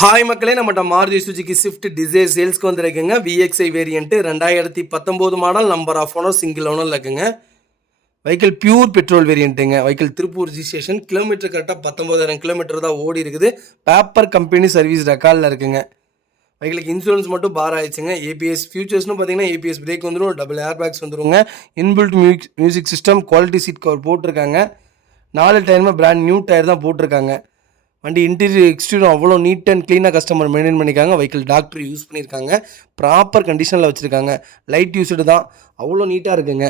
Hi மக்களே, நம்மகிட்ட Maruti Suzuki Swift Dzire சேல்ஸ்க்கு வந்துருக்குங்க. VXi variant 2019 model, number of owner single ஓனரில் இருக்குங்க. வெஹிக்கிள் பியூர் பெட்ரோல் வேரியண்ட்டுங்க. Vehicle Tiruppur registration. கிலோமீட்டர் கரெக்டாக 19,000 கிலோமீட்டர் தான் ஓடி இருக்குது. பேப்பர் கம்பெனி சர்வீஸ் ரெக்கார்டில் இருக்குங்க. வெஹிக்கிளுக்கு இன்சூரன்ஸ் மட்டும் பார் ஆயிடுச்சுங்க. ஏபிஎஸ் ஃபியூச்சர்ஸ்னு பார்த்தீங்கன்னா ஏபிஎஸ் பிரேக் வந்துடும், டபுள் ஏர் பேக்ஸ் வந்துருங்க. Inbuilt music system, quality seat cover போட்டிருக்காங்க. 4 டயருமே பிராண்ட் நியூ டயர் தான் போட்டிருக்காங்க. வண்டி இன்டீரியர் எக்ஸ்டீரியர் அவ்வளோ நீட் அண்ட் க்ளீனாக கஸ்டமர் மெயின்டைன் பண்ணியிருக்காங்க. வெஹிக்கிள் டாக்டர் யூஸ் பண்ணியிருக்காங்க. ப்ராப்பர் கண்டிஷனில் வச்சுருக்காங்க. லைட் யூஸ்டு தான், அவ்வளோ நீட்டாக இருக்குங்க.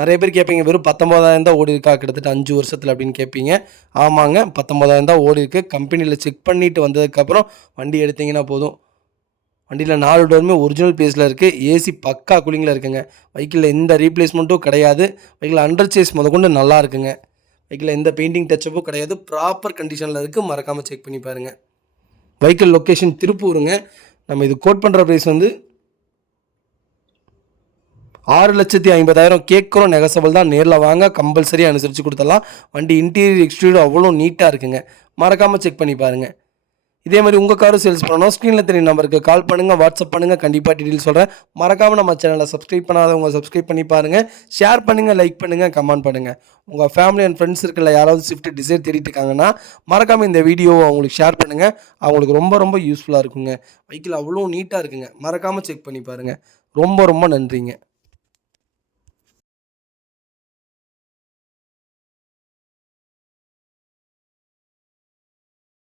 நிறைய பேர் கேட்பீங்க, வெறும் 19,000 தான் ஓடி இருக்கா கிட்டத்தட்ட 5 வருஷத்தில் அப்படின்னு கேட்பீங்க. ஆமாங்க, 19,000 தான் ஓடி இருக்குது. கம்பெனியில் செக் பண்ணிவிட்டு வந்ததுக்கப்புறம் வண்டி எடுத்திங்கன்னா போதும். வண்டியில் 4 டோருமே ஒரிஜினல் பேஸில் இருக்குது. ஏசி பக்கா கூலிங்கில் இருக்குங்க. வெஹிக்கிளில் எந்த ரீப்ளேஸ்மெண்ட்டும் கிடையாது. வெஹிக்கிள் அண்டர் சேஸ் முதற்கொண்டு நல்லா இருக்குங்க. வெஹிக்கிள் எந்த பெயிண்டிங் டச்சப்பும் கிடையாது. ப்ராப்பர் கண்டிஷனில் இருக்குது. மறக்காமல் செக் பண்ணி பாருங்கள். வெஹிக்கிள் லொக்கேஷன் திருப்பூருங்க. நம்ம இது கோட் பண்ணுற ப்ரைஸ் வந்து 6,50,000 கேட்குறோம். நெகசபிள் தான். நேரில் வாங்க, கம்பல்சரி அனுசரித்து கொடுத்துடலாம். வண்டி இன்டீரியர் எக்ஸ்டீரியர் அவ்வளோ நீட்டாக இருக்குங்க. மறக்காமல் செக் பண்ணி பாருங்கள். இதே மாதிரி உங்கள் காரும் சேல்ஸ் பண்ணணும், ஸ்க்ரீனில் தெரிய நம்பருக்கு கால் பண்ணுங்கள், வாட்ஸ்அப் பண்ணுங்கள். கண்டிப்பாக டீட்டெயில் சொல்கிறேன். மறக்காமல் நம்ம சேனலை சப்ஸ்கிரைப் பண்ணாதவங்க சப்ஸ்கிரைப் பண்ணி பாருங்கள். ஷேர் பண்ணுங்கள், லைக் பண்ணுங்கள், கமெண்ட் பண்ணுங்கள். உங்கள் ஃபேமிலி அண்ட் ஃப்ரெண்ட்ஸ் இருக்குல்ல, யாராவது ஸ்விஃப்ட் டிசைர் தேடிட்டு இருக்காங்கன்னா மறக்காமல் இந்த வீடியோவை அவங்களுக்கு ஷேர் பண்ணுங்கள். அவங்களுக்கு ரொம்ப ரொம்ப யூஸ்ஃபுல்லாக இருக்குங்க. வெஹிக்கிள் அவ்வளோ நீட்டாக இருக்குங்க. மறக்காமல் செக் பண்ணி பாருங்கள். ரொம்ப ரொம்ப நன்றிங்க.